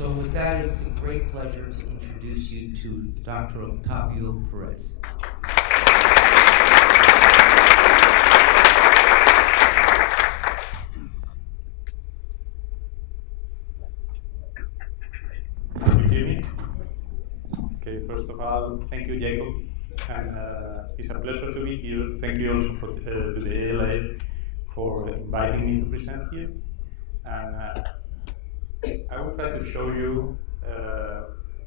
So with that, it's a great pleasure to introduce you to Dr. Octavio Perez. Can you hear me? Okay, first of all, thank you, Jacob. And it's a pleasure to be here. Thank you also to the ILA for inviting me to present here. And I will try to show you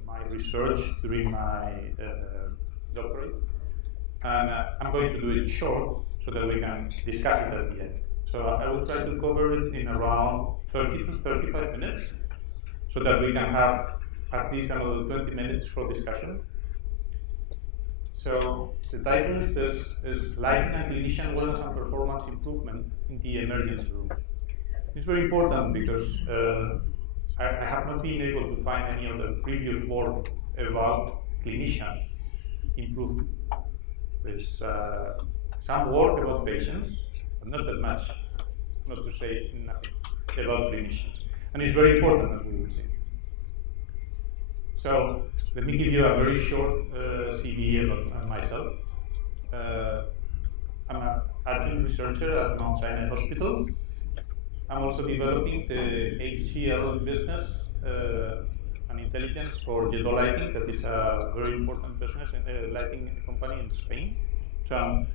my research during my doctorate. And I'm going to do it short so that we can discuss it at the end. So I will try to cover it in around 30 to 35 minutes so that we can have at least another 20 minutes for discussion. So the title is Lighting and Clinician Wellness and Performance Improvement in the Emergency Room. It's very important because I have not been able to find any of the previous work about clinician improvement. There's some work about patients, but not that much, not to say nothing about clinicians. And it's very important, as we will see. So let me give you a very short CV about myself. I'm an adjunct researcher at Mount Sinai Hospital. I'm also developing the HCL business and intelligence for Jeto Lighting, that is a very important business lighting company in Spain. So I'm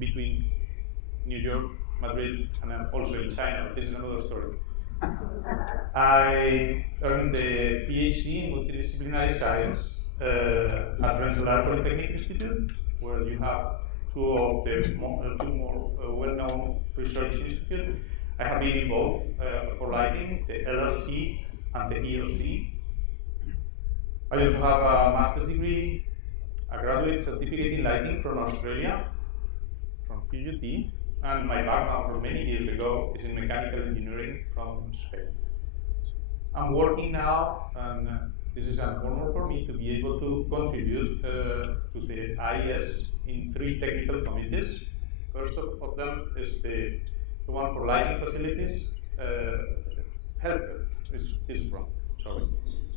between New York, Madrid, and I'm also in China. This is another story. I earned the PhD in multidisciplinary science at Rensselaer Polytechnic Institute, where you have two more well-known research institutes. I have been involved for lighting, the LRC and the ELC. I also have a master's degree, a graduate certificate in lighting from Australia, from QUT, and my background from many years ago is in mechanical engineering from Spain. I'm working now, and this is an honor for me to be able to contribute to the IES in 3 technical committees. First of them is the one for lighting facilities, healthcare is wrong, sorry.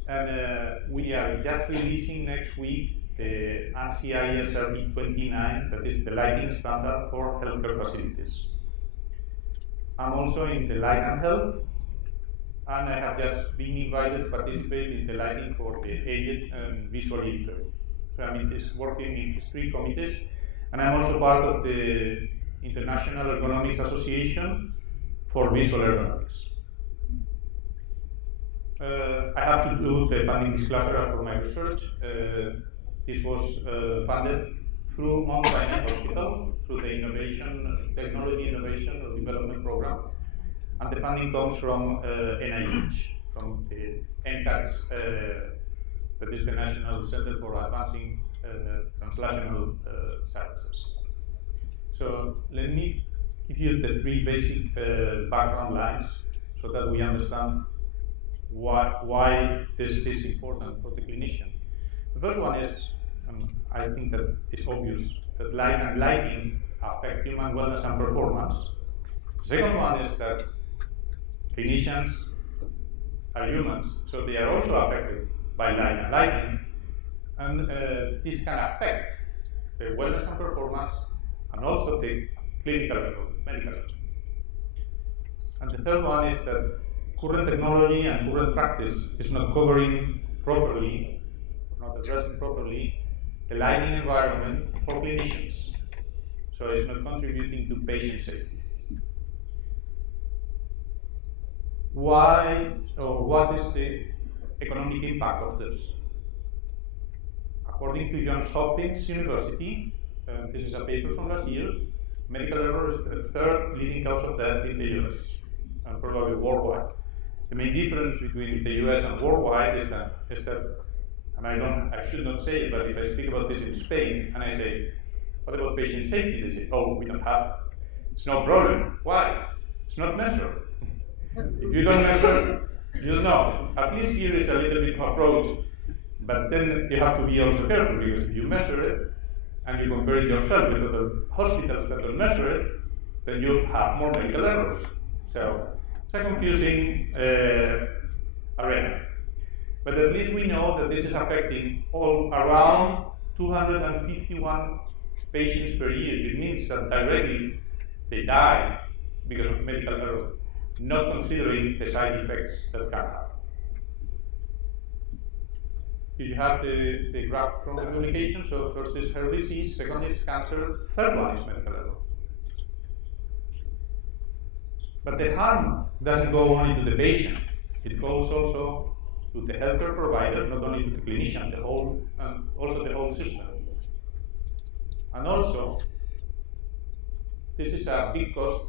And we are just releasing next week the ANSI SRB 29, that is the lighting standard for healthcare facilities. I'm also in the light and health, and I have just been invited to participate in the lighting for the aged and visually impaired. So I'm working in these 3 committees, and I'm also part of the International Ergonomics Association for Visual Ergonomics. I have to do the funding disclosure for my research. This was funded through Mount Sinai Hospital, through the Technology Innovation or Development Program, and the funding comes from NIH, from the NCATS, that is the National Center for Advancing Translational Sciences. So let me give you the 3 basic background lines so that we understand why this is important for the clinician. The first one is, I think that it's obvious, that light and lighting affect human wellness and performance. The second one is that clinicians are humans, so they are also affected by light and lighting, and this can affect the wellness and performance and also the clinical medical record. And the third one is that current technology and current practice is not covering properly, not addressing properly, the lighting environment for clinicians. So it's not contributing to patient safety. Why, or what is the economic impact of this? According to Johns Hopkins University, this is a paper from last year, medical error is the 3rd leading cause of death in the US, and probably worldwide. The main difference between the US and worldwide is that, and I should not say it, but if I speak about this in Spain, and I say, what about patient safety? They say, oh, we don't have it. It's no problem. Why? It's not measured. If you don't measure, you'll know. At least here is a little bit of approach, but then you have to be also careful, because if you measure it, and you compare it yourself with other hospitals that don't measure it, then you have more medical errors. So it's a confusing arena. But at least we know that this is affecting all around 251 patients per year. It means that directly they die because of medical error, not considering the side effects that can happen. Here you have the graph from the communication. So first is heart disease, second is cancer, third one is medical error. But the harm doesn't go only to the patient, it goes also to the healthcare provider, not only to the clinician, also the whole system. And also, this is a big cost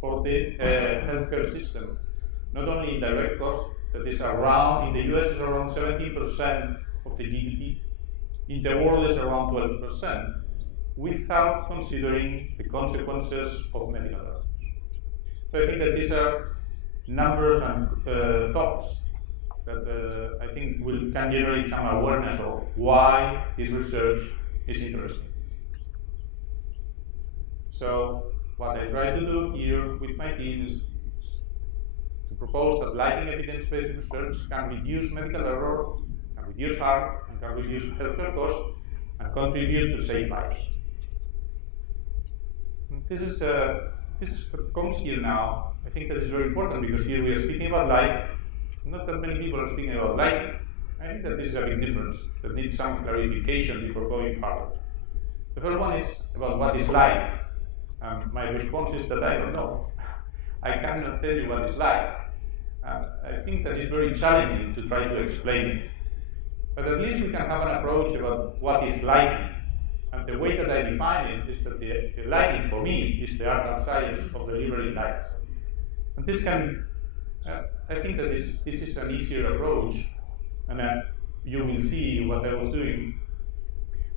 for the healthcare system. Not only direct cost, that is around, in the US is around 17% of the GDP, in the world is around 12%, without considering the consequences of medical errors. So I think that these are numbers and thoughts that I think can generate some awareness of why this research is interesting. So what I try to do here with my team is to propose that lighting evidence-based research can reduce medical error, can reduce harm, and can reduce healthcare costs, and contribute to save lives. This comes here now. I think that is very important because here we are speaking about light. Not that many people are speaking about light. I think that this is a big difference that needs some clarification before going further. The first one is about what is light. My response is that I don't know. I cannot tell you what is light. I think that it's very challenging to try to explain it. But at least we can have an approach about what is lighting. And the way that I define it is that the lighting for me is the art and science of delivering light. And this can, I think that this is an easier approach, and you will see what I was doing.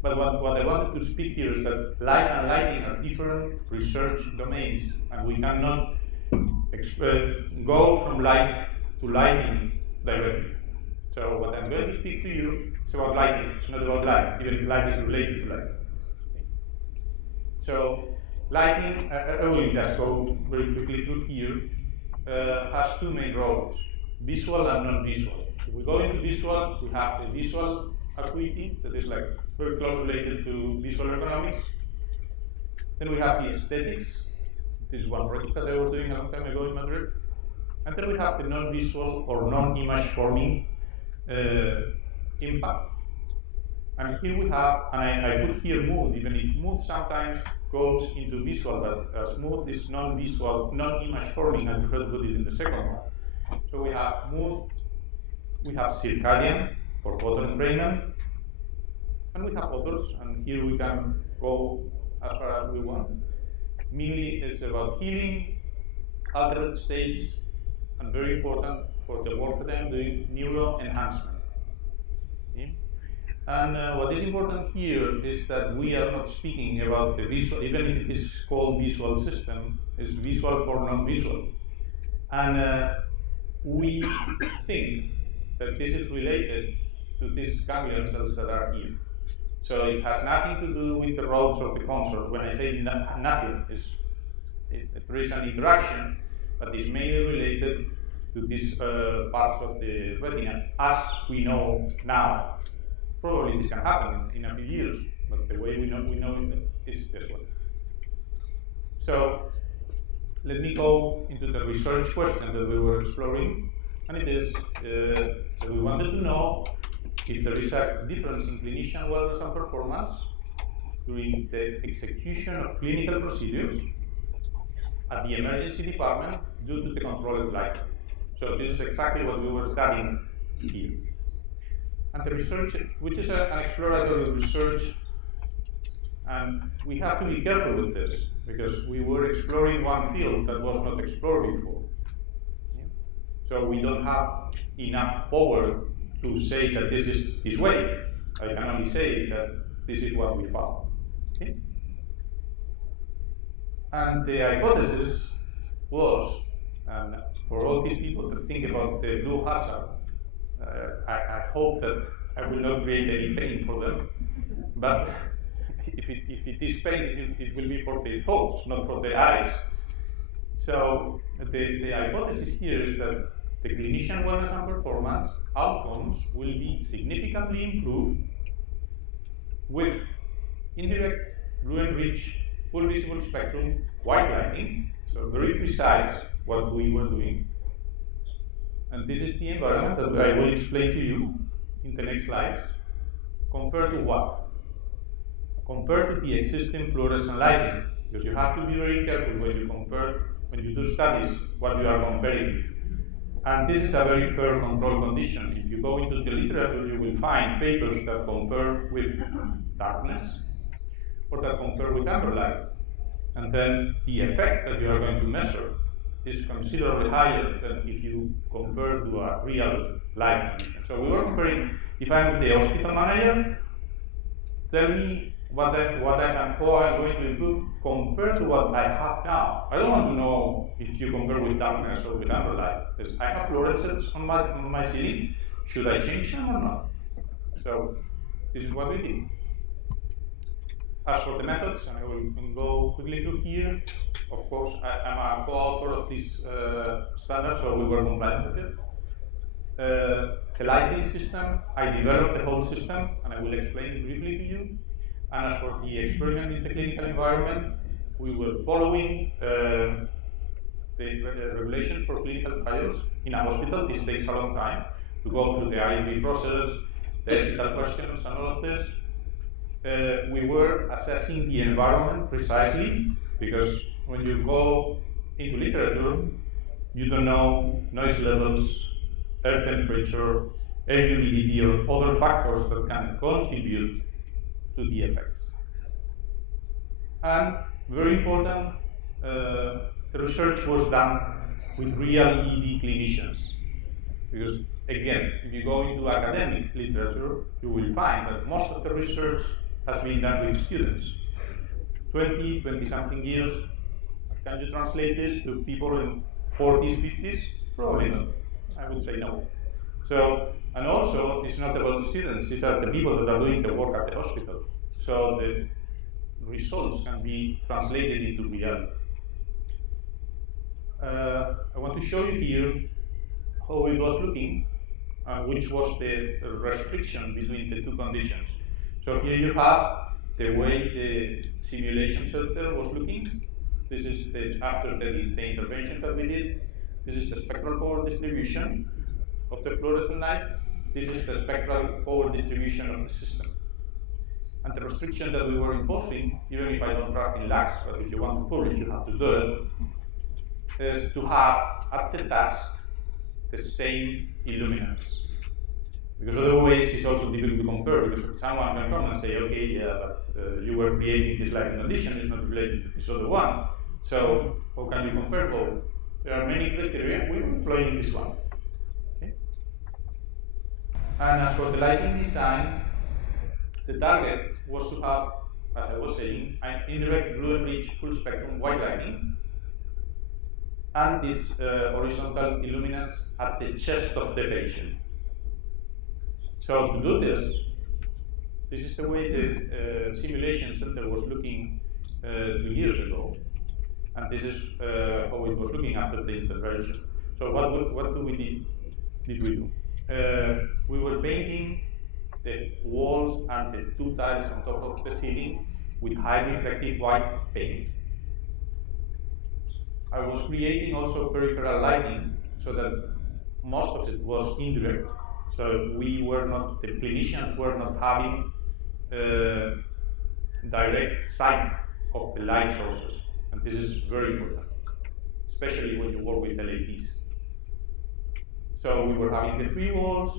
But what I wanted to speak here is that light and lighting are different research domains, and we cannot go from light to lighting directly. So what I'm going to speak to you is about lighting. It's not about light, even if light is related to light. So lighting, I will just go very quickly through here, has two main roles, visual and non-visual. If we go into visual, we have the visual acuity, that is like very close related to visual economics. Then we have the aesthetics. This is one project that I was doing a long time ago in Madrid. And then we have the non-visual or non-image forming impact. And here we have, and I put here mood, even if mood sometimes goes into visual, but mood is non-visual, non-image forming, I prefer to put it in the second one. So we have mood, we have circadian for photo entrainment, and we have others, and here we can go as far as we want. Mainly it's about healing, altered states, and very important for the work that I'm doing, neuro enhancement. Okay? And what is important here is that we are not speaking about the visual, even if it is called visual system, it's visual for non-visual. And we think that this is related to these ganglion cells that are here. So it has nothing to do with the roles of the consort. When I say nothing, there is an interaction, but it's mainly related to this part of the retina, as we know now. Probably this can happen in a few years, but the way we know it is this way. So let me go into the research question that we were exploring, and it is that we wanted to know if there is a difference in clinician wellness and performance during the execution of clinical procedures at the emergency department due to the controlled light. So this is exactly what we were studying here. And the research, which is an exploratory research, and we have to be careful with this because we were exploring one field that was not explored before. Yeah? So we don't have enough power to say that this is this way. I can only say that this is what we found. Okay? And the hypothesis was, and for all these people that think about the blue hazard, I hope that I will not create any pain for them, but if it is pain, it will be for the thoughts, not for the eyes. So the hypothesis here is that the clinician wellness and performance outcomes will be significantly improved with indirect blue-enriched full visible spectrum white lighting, so very precise what we were doing. And this is the environment that I will explain to you in the next slides. Compared to what? Compared to the existing fluorescent lighting, because you have to be very careful when you compare, when you do studies, what you are comparing. And this is a very fair control condition. If you go into the literature, you will find papers that compare with darkness or that compare with amber light. And then the effect that you are going to measure is considerably higher than if you compare to a real light condition. So we were comparing, if I'm the hospital manager, tell me how I'm going to improve compared to what I have now. I don't want to know if you compare with darkness or with amber light, because I have fluorescents on my ceiling. Should I change them or not? So this is what we did. As for the methods, and I will go quickly through here. Of course, I'm a co-author of this standard, so we were compliant with it. The lighting system, I developed the whole system, and I will explain it briefly to you. And as for the experiment in the clinical environment, we were following the regulations for clinical trials in a hospital. This takes a long time to go through the ILA process, the ethical questions, and all of this. We were assessing the environment precisely, because when you go into literature, you don't know noise levels, air temperature, air humidity, or other factors that can contribute to the effects. And very important, the research was done with real ED clinicians. Because again, if you go into academic literature, you will find that most of the research has been done with students. 20-something years. Can you translate this to people in 40s, 50s? Probably not. I would say no. So, and also, it's not about students, it's about the people that are doing the work at the hospital. So the results can be translated into reality. I want to show you here how it was looking, which was the restriction between the two conditions. So here you have the way the simulation shelter was looking. This is after the intervention that we did. This is the spectral power distribution of the fluorescent light. This is the spectral power distribution of the system. And the restriction that we were imposing, even if I don't draft in lax, but if you want to publish, you have to do it, is to have at the task the same illuminance. Because otherwise it's also difficult to compare, because someone can come and say, okay, yeah, but you were creating this lighting condition, it's not related to this other one. So how can you compare both? There are many criteria, we were employing this one. Okay? And as for the lighting design, the target was to have, as I was saying, an indirect blue-enriched full spectrum white lighting, and this horizontal illuminance at the chest of the patient. So to do this is the way the simulation center was looking 2 years ago, and this is how it was looking after the intervention. So what did we do? We were painting the walls and the two tiles on top of the ceiling with high reflective white paint. I was creating also peripheral lighting so that most of it was indirect. So we were not, the clinicians were not having direct sight of the light sources. And this is very important, especially when you work with LAPs. So we were having the 3 walls,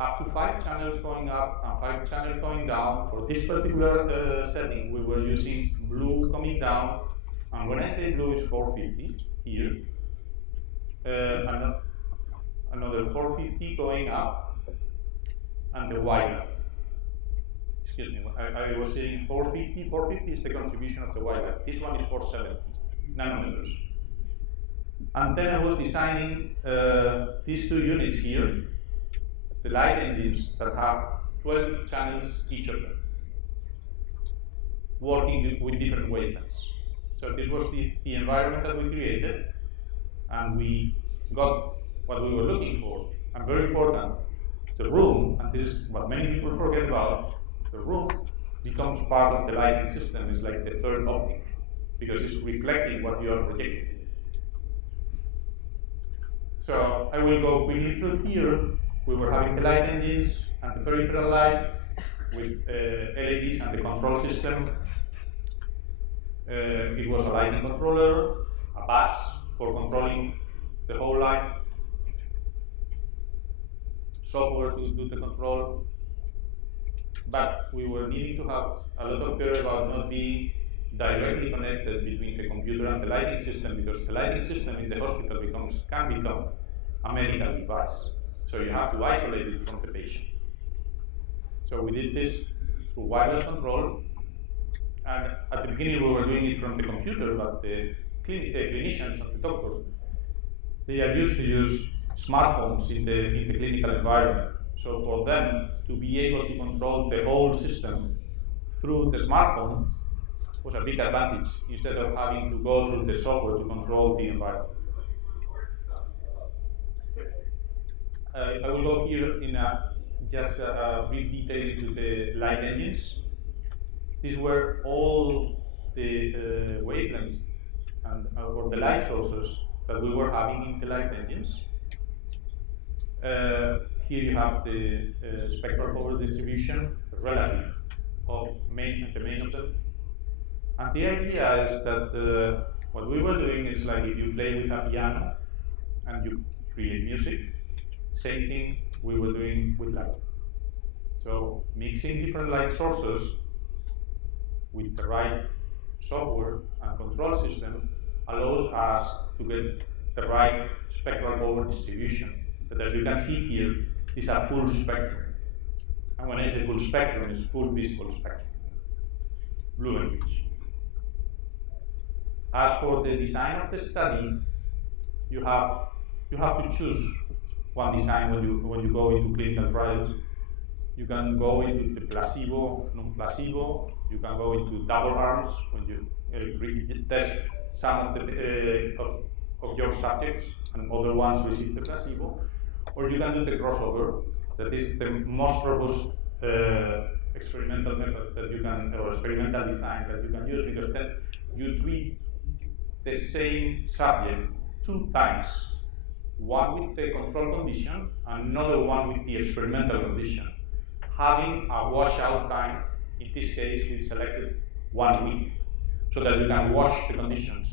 up to 5 channels going up and 5 channels going down. For this particular setting, we were using blue coming down. And when I say blue, it's 450 here. Another 450 going up, and the white light. Excuse me, I was saying 450. 450 is the contribution of the white light. This one is 470 nanometers. And then I was designing these 2 units here, the light engines that have 12 channels each of them, working with different wavelengths. So this was the environment that we created, and we got what we were looking for. and very important, the room, and this is what many people forget about, the room becomes part of the lighting system. It's like the third optic, because it's reflecting what you are projecting. So I will go quickly through here. We were having the light engines and the peripheral light with LEDs and the control system. It was a lighting controller, a bus for controlling the whole light, software to do the control. But we were needing to have a lot of care about not being directly connected between the computer and the lighting system, because the lighting system in the hospital can become a medical device. So you have to isolate it from the patient. So we did this through wireless control, and at the beginning we were doing it from the computer, but the clinicians and the doctors, they are used to use smartphones in the clinical environment. So for them to be able to control the whole system through the smartphone was a big advantage, instead of having to go through the software to control the environment. I will go here in just a brief detail into the light engines. These were all the wavelengths or the light sources that we were having in the light engines. Here you have the spectral power distribution relative of the main of them. And the idea is that what we were doing is like if you play with a piano and you create music, same thing we were doing with light. So mixing different light sources with the right software and control system allows us to get the right spectral power distribution. But as you can see here, it's a full spectrum. And when I say full spectrum, it's full visible spectrum, blue and rich. As for the design of the study, you have to choose one design when you go into clinical trials. You can go into the placebo, non-placebo. You can go into double arms when you test some of the of your subjects and other ones receive the placebo, or you can do the crossover. That is the most robust experimental method that you can, or experimental design that you can use, because then you treat the same subject 2 times, one with the control condition and another one with the experimental condition, having a washout time. In this case, we selected 1 week, so that you can wash the conditions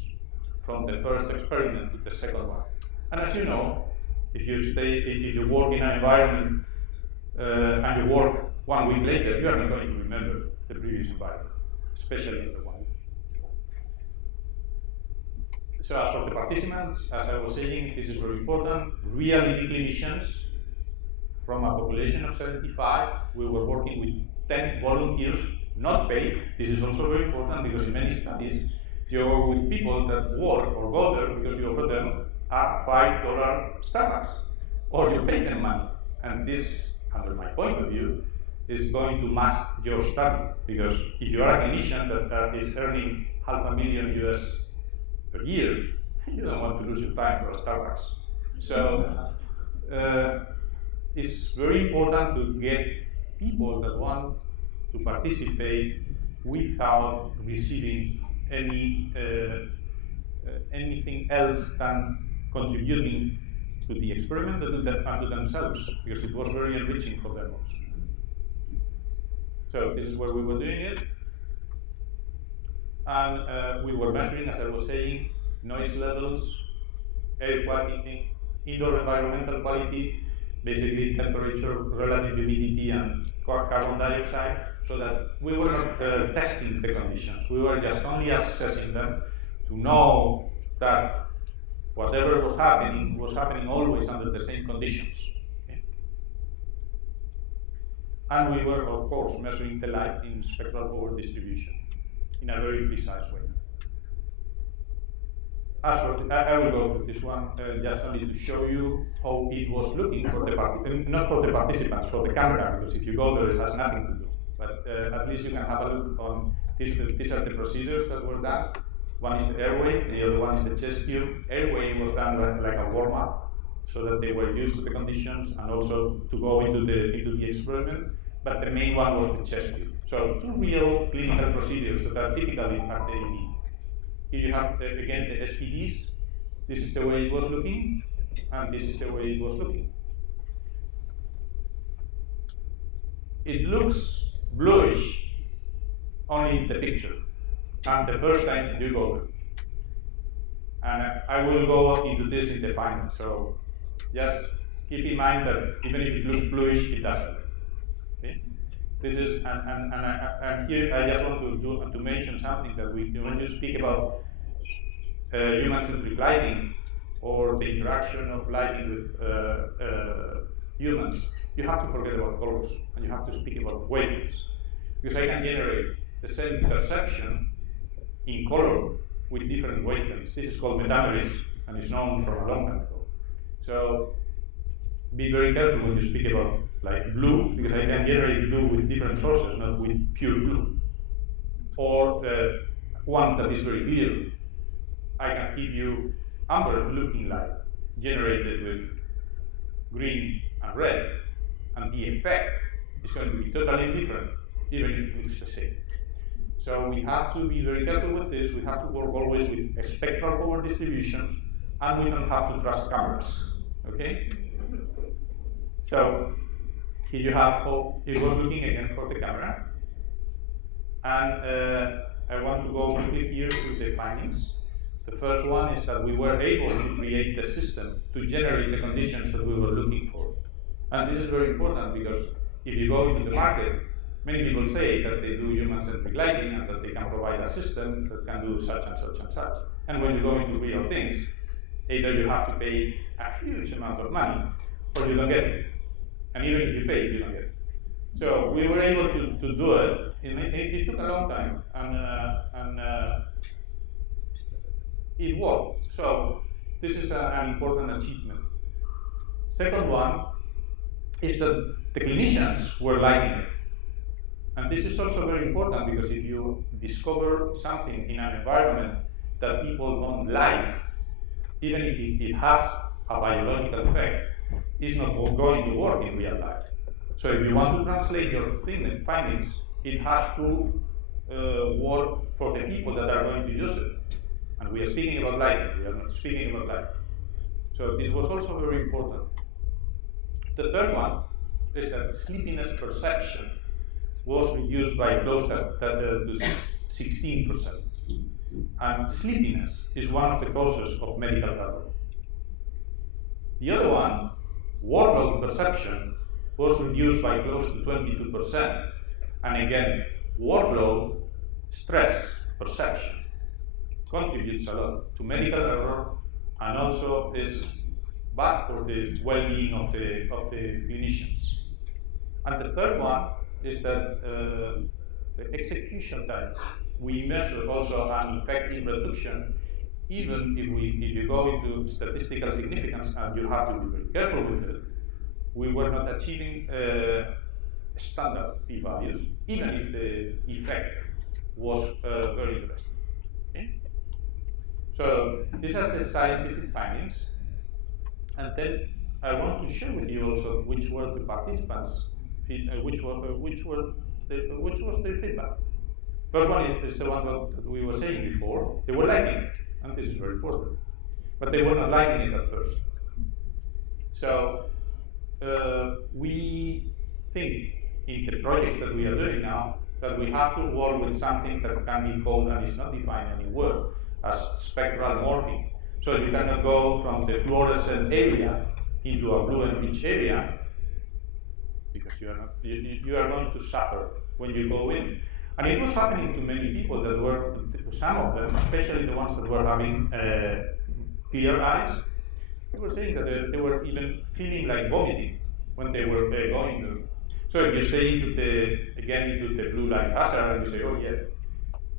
from the first experiment to the second one. And as you know, if you work in an environment and you work 1 week later, you are not going to remember the previous environment, especially in the 1 week. So as for the participants, as I was saying, this is very important. Reality clinicians from a population of 75, we were working with 10 volunteers, not paid. This is also very important, because in many studies, you're with people that work or go there because you offer them a $5 Starbucks, or you pay them money. And this, under my point of view, is going to mask your study, because if you are a clinician that is earning $500,000 US per year, you don't want to lose your time for a Starbucks. So it's very important to get people that want to participate without receiving anything else than contributing to the experiment and to themselves, because it was very enriching for them also. So this is where we were doing it. And we were measuring, as I was saying, noise levels, air quality, indoor environmental quality, basically temperature, relative humidity, and carbon dioxide, so that we were not testing the conditions. We were just only assessing them to know that whatever was happening always under the same conditions. Okay? And we were, of course, measuring the light in spectral power distribution in a very precise way. As for I will go through this one just only to show you how it was looking for the not for the participants, for the camera, because if you go there, it has nothing to do. But at least you can have a look on these are the procedures that were done. One is the airway, the other one is the chest tube. Airway was done like a warm-up, so that they were used to the conditions and also to go into the experiment. But the main one was the chest tube. So two real clinical procedures that are typically at the ED. Here you have, again, the SPDs. This is the way it was looking, and this is the way it was looking. It looks bluish only in the picture, and the first time you go there. And I will go into this in the final, so just keep in mind that even if it looks bluish, it doesn't. Okay? This is, and here I just want to mention something that when you speak about human-centric lighting or the interaction of lighting with humans, you have to forget about colors and you have to speak about wavelengths. Because I can generate the same perception in color with different wavelengths. This is called metamerism and is known from a long time ago. So be very careful when you speak about like blue, because I can generate blue with different sources, not with pure blue. Or one that is very clear. I can give you amber looking light generated with green and red, and the effect is going to be totally different, even if it looks the same. So we have to be very careful with this. We have to work always with a spectral power distribution, and we don't have to trust cameras. Okay? So here you have how it was looking again for the camera. And I want to go quickly here to the findings. The first one is that we were able to create the system to generate the conditions that we were looking for. And this is very important because if you go into the market, many people say that they do human-centric lighting and that they can provide a system that can do such and such and such. And when you go into real things, either you have to pay a huge amount of money or you don't get it. And even if you pay, you don't get it. So we were able to do it. It took a long time, and it worked. So this is an important achievement. Second one is that the clinicians were liking it. And this is also very important because if you discover something in an environment that people don't like, even if it has a biological effect, it's not going to work in real life. So if you want to translate your findings, it has to work for the people that are going to use it. And we are speaking about lighting, we are not speaking about light. So this was also very important. The third one is that sleepiness perception was reduced by close to 16%. And sleepiness is one of the causes of medical error. The other one, workload perception, was reduced by close to 22%. And again, workload, stress perception contributes a lot to medical error and also is bad for the well-being of the clinicians. And the third one is that the execution time. We measure also an effective reduction, even if you go into statistical significance, and you have to be very careful with it. We were not achieving standard p-values, even if the effect was very interesting. Okay? So these are the scientific findings, and then I want to share with you also which were the participants, which was their feedback. First one is the one that we were saying before. They were liking it, and this is very important, but they were not liking it at first. So we think in the projects that we are doing now that we have to work with something that can be called, and is not defined anywhere, as spectral morphing. So you cannot go from the fluorescent area into a blue and rich area, because you are going to suffer when you go in. And it was happening to many people that were, some of them, especially the ones that were having clear eyes, they were saying that they were even feeling like vomiting when they were going to. So if you stay into the blue light hazard and you say, oh yeah,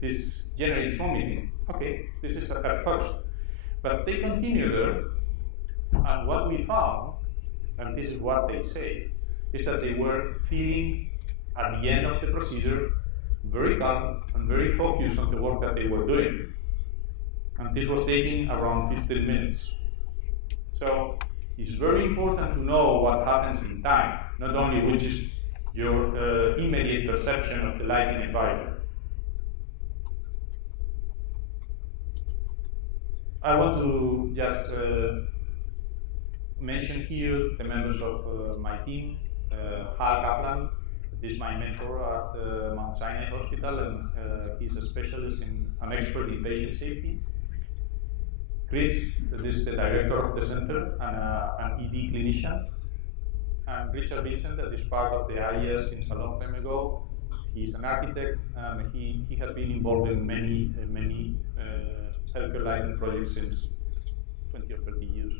this generates vomiting. Okay, this is at first. But they continue there, and what we found, and this is what they say, is that they were feeling at the end of the procedure very calm and very focused on the work that they were doing. And this was taking around 15 minutes. So it's very important to know what happens in time, not only which is your immediate perception of the lighting environment. I want to just mention here the members of my team. Hal Kaplan is my mentor at Mount Sinai Hospital, and he's a specialist in an expert in patient safety. Chris, that is the director of the center and an ED clinician. And Richard Vincent, that is part of the IES since a long time ago. He's an architect, and he has been involved in many healthcare lighting projects since 20 or 30 years.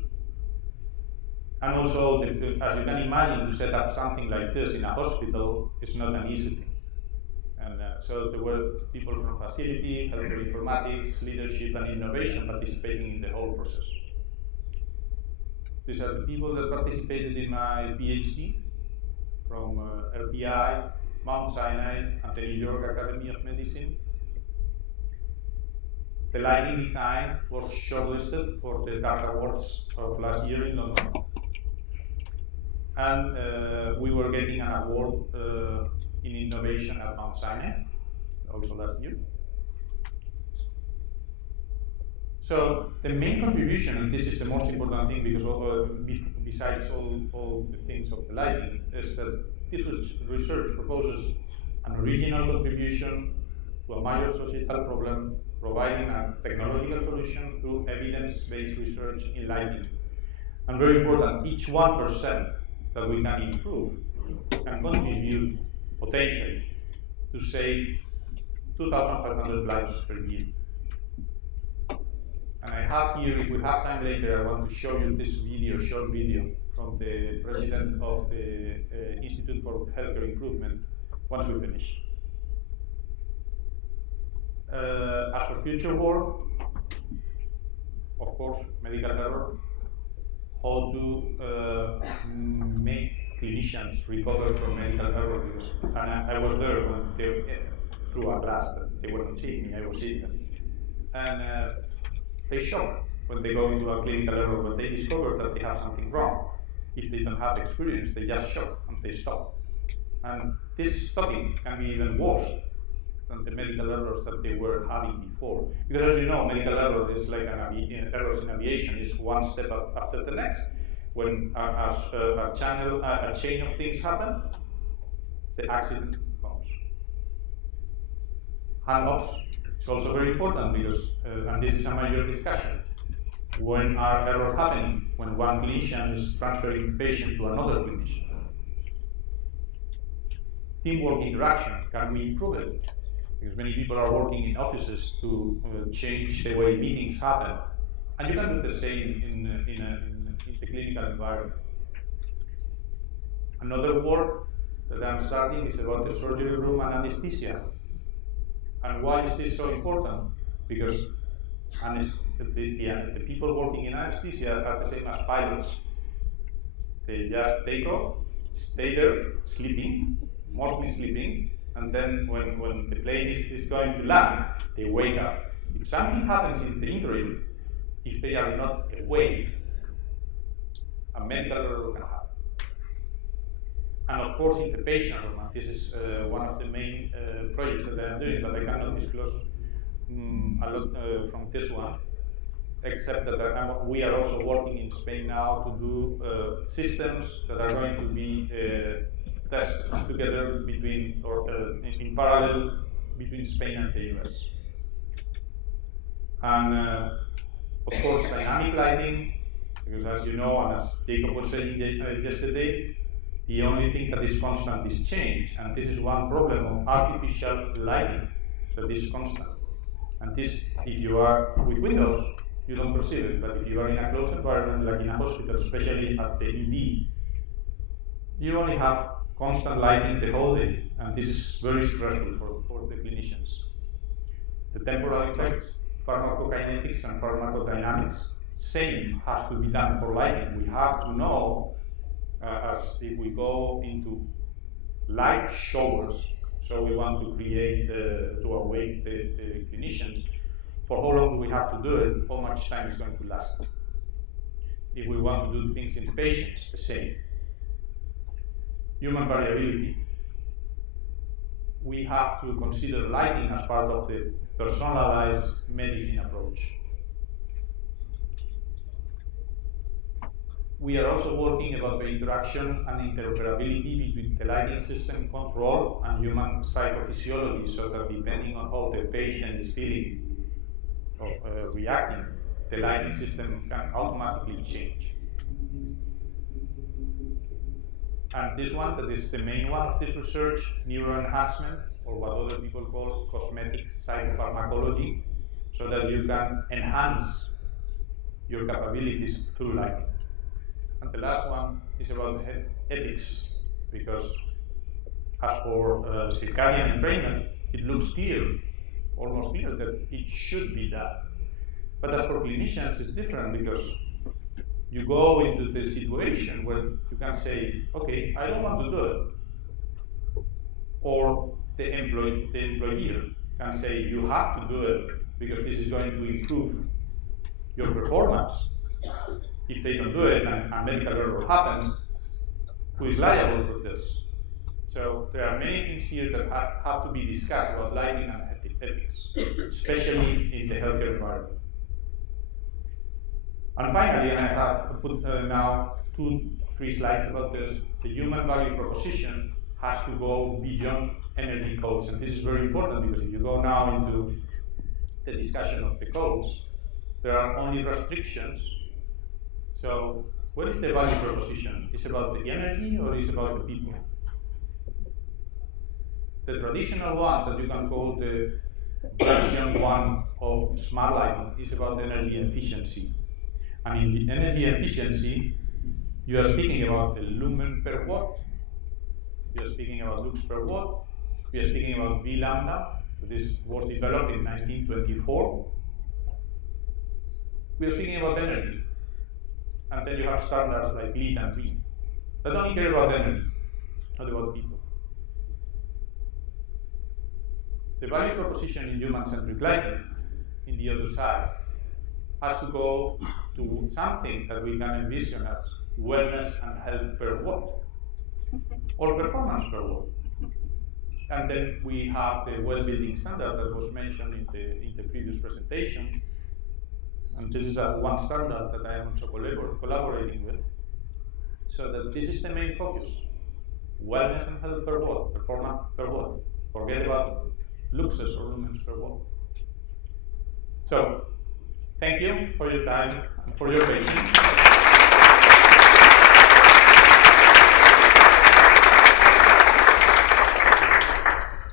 And also, as you can imagine, to set up something like this in a hospital is not an easy thing. And so there were people from facility, healthcare informatics, leadership, and innovation participating in the whole process. These are the people that participated in my PhD from LPI, Mount Sinai, and the New York Academy of Medicine. The lighting design was shortlisted for the DART Awards of last year in London. And we were getting an award in innovation at Mount Sinai, also last year. So the main contribution, and this is the most important thing because besides all the things of the lighting, is that this research proposes an original contribution to a major societal problem, providing a technological solution through evidence-based research in lighting. And very important, each 1% that we can improve can contribute potentially to save 2,500 lives per year. And I have here, if we have time later, I want to show you this video, short video, from the president of the Institute for Healthcare Improvement, once we finish. As for future work, of course, medical error, how to make clinicians recover from medical error, because I was there when they, through a class that they weren't seeing me, I was seeing them. And they shock when they go into a clinical error, when they discover that they have something wrong. If they don't have experience, they just shock and they stop. And this stopping can be even worse than the medical errors that they were having before. Because as you know, medical error is like errors in aviation, is one step after the next. When a chain of things happen, the accident comes. Handoffs is also very important because, and this is a major discussion, when are errors happening? When one clinician is transferring the patient to another clinician. Teamwork interaction, can we improve it? Because many people are working in offices to change the way meetings happen. And you can do the same in the clinical environment. Another work that I'm starting is about the surgery room and anesthesia. And why is this so important? Because the people working in anesthesia are the same as pilots. They just take off, stay there, sleeping, mostly sleeping, and then when the plane is going to land, they wake up. If something happens in the interim, if they are not awake, a medical error can happen. And of course, in the patient room, and this is one of the main projects that I'm doing, but I cannot disclose a lot from this one, except that we are also working in Spain now to do systems that are going to be tested together between, or in parallel between Spain and the US. And of course, dynamic lighting, because as you know, and as Jacob was saying yesterday, the only thing that is constant is change, and this is one problem of artificial lighting, that is constant. And this, if you are with windows, you don't perceive it, but if you are in a closed environment, like in a hospital, especially at the ED, you only have constant lighting the whole day, and this is very stressful for the clinicians. The temporal effects, pharmacokinetics and pharmacodynamics, same has to be done for lighting. We have to know, as if we go into light showers, so we want to create, to awake the clinicians, for how long do we have to do it, how much time is going to last. if we want to do things in patients, the same. Human variability. We have to consider lighting as part of the personalized medicine approach. We are also working about the interaction and interoperability between the lighting system control and human psychophysiology, so that depending on how the patient is feeling or reacting, the lighting system can automatically change. And this one, that is the main one of this research, neuroenhancement, or what other people call cosmetic psychopharmacology, so that you can enhance your capabilities through lighting. And the last one is about ethics, because as for circadian entrainment, it looks clear, almost clear, that it should be done. But as for clinicians, it's different, because you go into the situation where you can say, okay, I don't want to do it. Or the employer can say, you have to do it because this is going to improve your performance. If they don't do it and a medical error happens, who is liable for this? So there are many things here that have to be discussed about lighting and ethics, especially in the healthcare environment. And finally, I have put now 2-3 slides about this. The human value proposition has to go beyond energy codes, and this is very important, because if you go now into the discussion of the codes, there are only restrictions. So what is the value proposition? Is it about the energy or is it about the people? The traditional one that you can call the version 1 of smart lighting is about energy efficiency. And in the energy efficiency, you are speaking about the lumen per watt, you are speaking about lux per watt, you are speaking about V lambda. This was developed in 1924. We are speaking about energy. And then you have standards like LEED and green that only care about energy, not about people. The value proposition in human-centric lighting, in the other side, has to go to something that we can envision as wellness and health per watt, or performance per watt. And then we have the well-being standard that was mentioned in the previous presentation. And this is one standard that I am also collaborating with. So that this is the main focus. Wellness and health per watt, performance per watt. Forget about luxes or lumens per watt. So, thank you for your time and for your patience.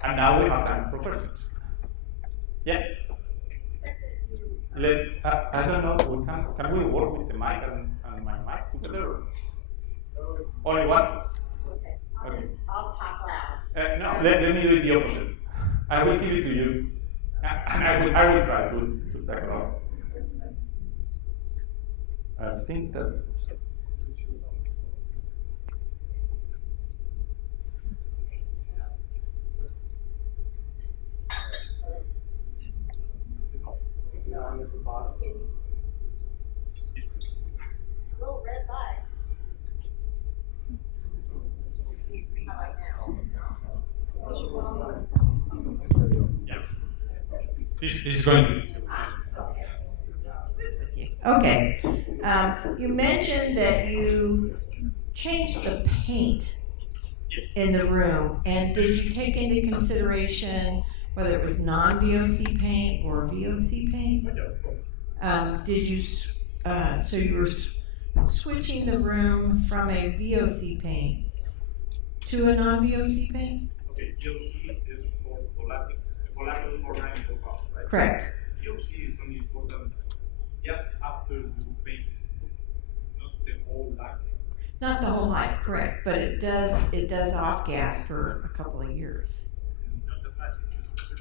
And now we have time for questions. Yeah? I don't know, can we work with the mic and my mic together? Only one? Okay. I'll talk loud. No, let me do it the opposite. I will give it to you, and I will try to back it off. I think that. Little red light. How about now? Yes. This is going to. Okay. You mentioned that you changed the paint in the room, and did you take into consideration whether it was non-VOC paint or VOC paint? Did you, so you were switching the room from a VOC paint to a non-VOC paint? Okay, VOC is for volatile organic compounds, right? Correct. VOC is only important just after you paint, not the whole life. Not the whole life, correct, but it does off gas for a couple of years. Not that much, it's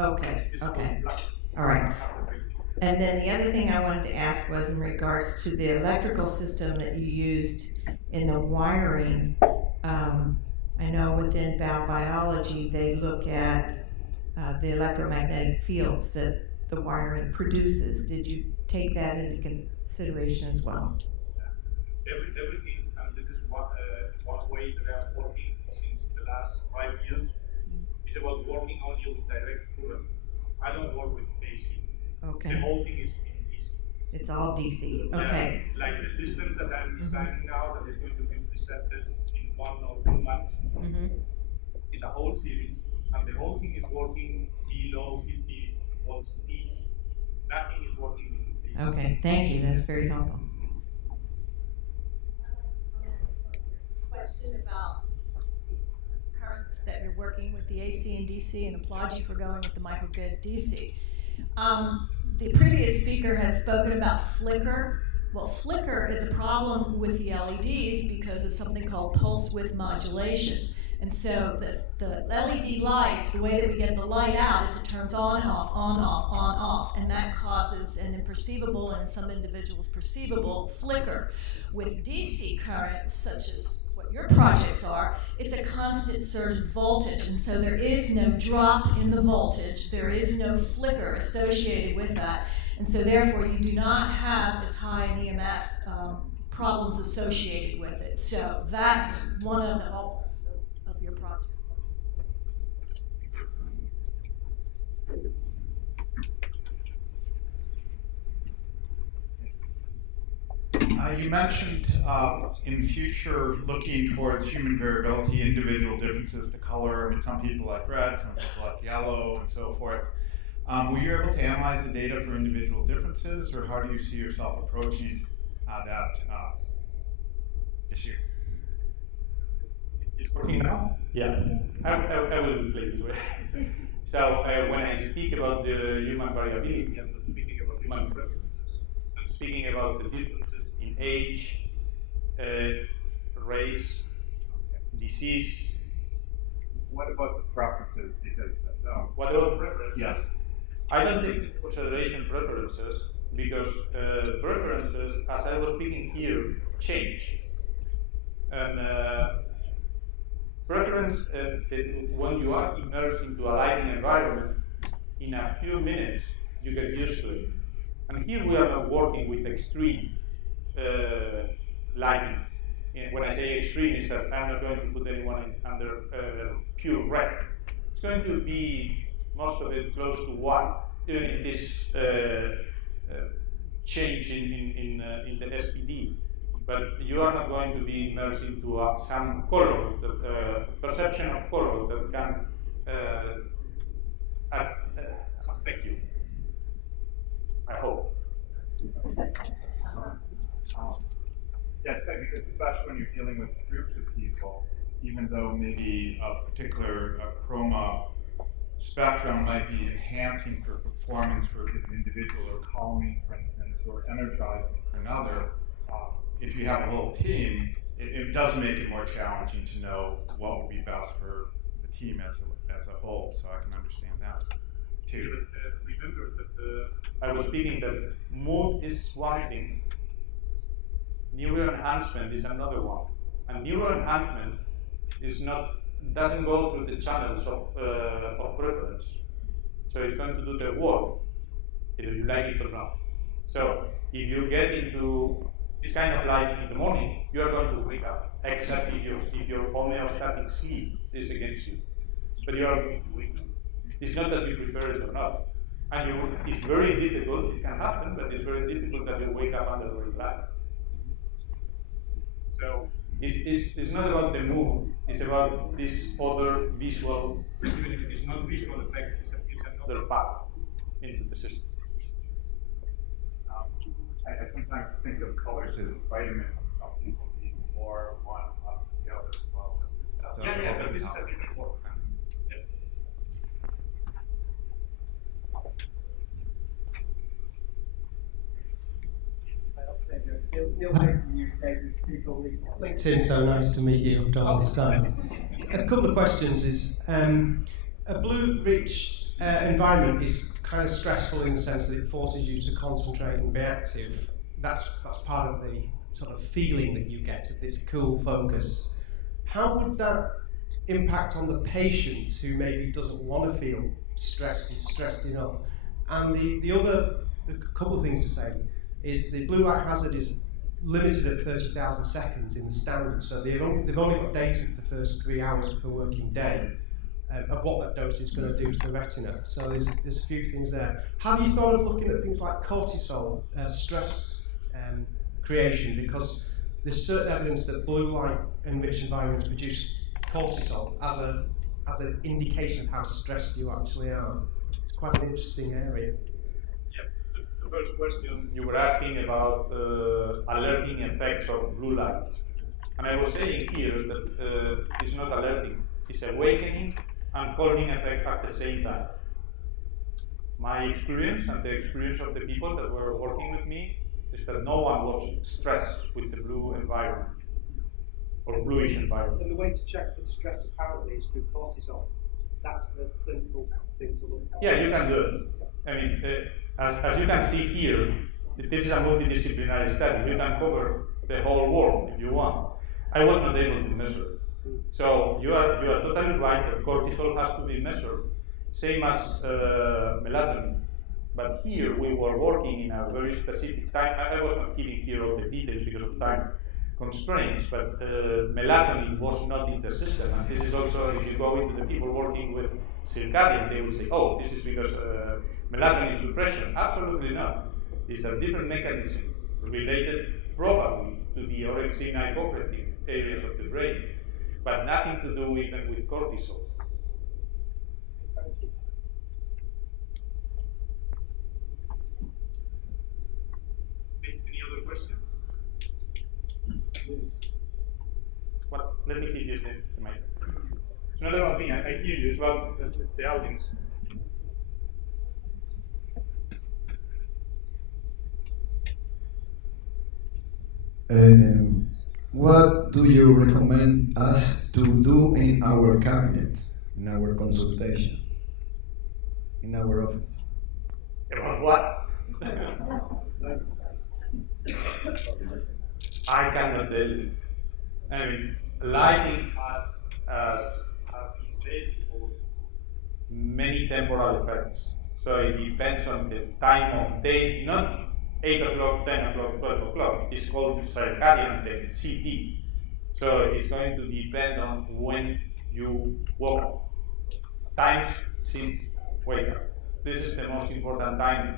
Okay, it's okay, black. all right. And then the other thing I wanted to ask was in regards to the electrical system that you used in the wiring. I know within biology they look at the electromagnetic fields that the wiring produces. Did you take that into consideration as well. Everything, and this is one way that I'm working since the last 5 years, is about working only with direct current. I don't work with AC. Okay. The whole thing is in DC. It's all DC. Okay. Like the system that I'm designing now that is going to be presented in 1 or 2 months is a whole series, and the whole thing is working below 50 volts DC. Nothing is working in DC. Okay, thank you. That's very helpful. Question about the currents that you're working with the AC and DC, and applaud you for going with the microgrid DC. The previous speaker had spoken about flicker. Well, flicker is a problem with the LEDs because of something called pulse width modulation. And so the LED lights, the way that we get the light out is it turns on, off, on, off, on, off, and that causes an imperceivable, and in some individuals perceivable, flicker. With DC current, such as what your projects are, it's a constant surge of voltage, and so there is no drop in the voltage, there is no flicker associated with that, and so therefore you do not have as high an EMF problems associated with it. So that's one of the hallmarks of your project. You mentioned in future looking towards human variability, individual differences to color. I mean, some people like red, some people like yellow, and so forth. Were you able to analyze the data for individual differences, or how do you see yourself approaching that issue? It's working now? Yeah. I will play this way. So when I speak about the human variability, I'm not speaking about human preferences. I'm speaking about the differences in age, race, disease. What about the preferences? Because What about preferences? yes, I don't take into consideration preferences because preferences, as I was speaking here, change. And preference, when you are immersed into a lighting environment, in a few minutes you get used to it. And here we are not working with extreme lighting. When I say extreme, is that I'm not going to put anyone under pure red. It's going to be most of it close to white, even if it is change in the SPD. But you are not going to be immersed into some color, perception of color that can affect you. I hope. yes, because especially when you're dealing with groups of people, even though maybe A particular chroma spectrum might be enhancing for performance for an individual or calming, for instance, or energizing for another. If you have a whole team, it does make it more challenging to know what would be best for the team as a whole. So I can understand that too. Remember that I was speaking that mood is one thing, neural enhancement is another one, and neural enhancement doesn't go through the channels of preference, so it's going to do the work, either you like it or not. So if you get into this kind of light in the morning, you are going to wake up, except if your homeostatic sleep is against you. But you are going to wake up. It's not that you prefer it or not. And it's very difficult, it can happen, but it's very difficult that you wake up under the light. So it's not about the mood, it's about this other visual, even if it is not visual effect, it's another path into the system. I sometimes think of colors as vitamins. Some people need more one plus the other as well. But this is a different form. LinkedIn, so nice to meet you after all this time. A couple of questions is, a blue-rich environment is kind of stressful in the sense that it forces you to concentrate and be active. That's part of the sort of feeling that you get of this cool focus. How would that impact on the patient who maybe doesn't want to feel stressed, is stressed enough? And the other couple of things to say. is the blue light hazard is limited at 30,000 seconds in the standard, so they've only got data for the first 3 hours per working day of what that dose is going to do to the retina. So there's a few things there. Have you thought of looking at things like cortisol, stress creation? Because there's certain evidence that blue light enriched environments produce cortisol as an indication of how stressed you actually are. It's quite an interesting area. Yeah, the first question you were asking about alerting effects of blue light. And I was saying here that it's not alerting, it's awakening and calming effect at the same time. My experience and the experience of the people that were working with me is that no one was stressed with the blue environment or bluish environment. And the way to check for the stress apparently is through cortisol. That's the clinical thing to look at. Yeah, you can do it. I mean, as you can see here, this is a multidisciplinary study. You can cover the whole world if you want. I was not able to measure it. So you are totally right that cortisol has to be measured, same as melatonin. But here we were working in a very specific time. I was not giving here all the details because of time constraints, but melatonin was not in the system. And this is also, if you go into the people working with circadian, they will say, oh, this is because melatonin suppression. Absolutely not. It's a different mechanism related probably to the orexin hypocretin areas of the brain, but nothing to do even with cortisol. Any other question? Well, let me give you the mic. It's not about me, I hear you, it's about the audience. What do you recommend us to do in our cabinet, in our consultation, in our office? About what? I cannot tell you. I mean, lighting has, as has been said before, many temporal effects. So it depends on the time of day, not 8 o'clock, 10 o'clock, 12 o'clock. It's called circadian time, CT. So it's going to depend on when you wake up. Times since wake up. This is the most important time.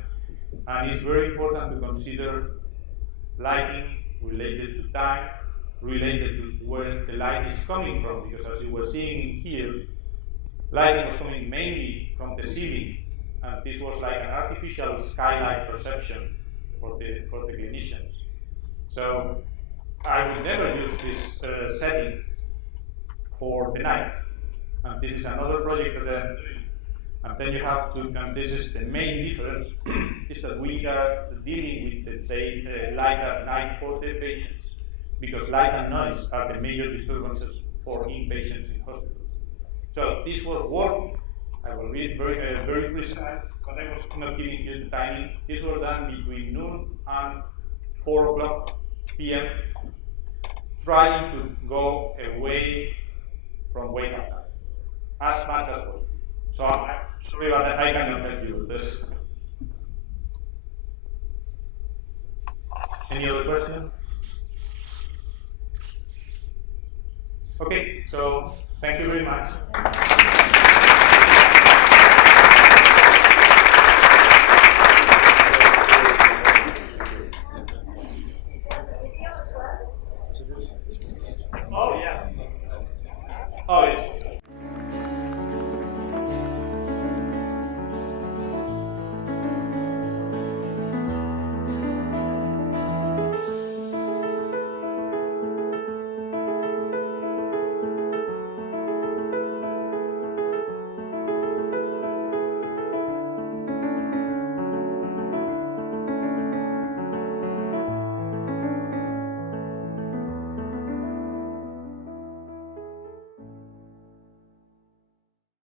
And it's very important to consider lighting related to time, related to where the light is coming from, because as you were seeing here, lighting was coming mainly from the ceiling, and this was like an artificial skylight perception for the clinicians. So I would never use this setting for the night, and this is another project that I'm doing. And then you have to, and this is the main difference, is that we are dealing with the light at night for the patients, because light and noise are the major disturbances for inpatients in hospitals. So this was working. I will be very precise, but I was not giving you the timing. This was done between noon and 4 o'clock p.m., trying to go away from wake up time as much as possible. So I'm sorry about that, I cannot help you with this. Any other question? Okay, so thank you very much.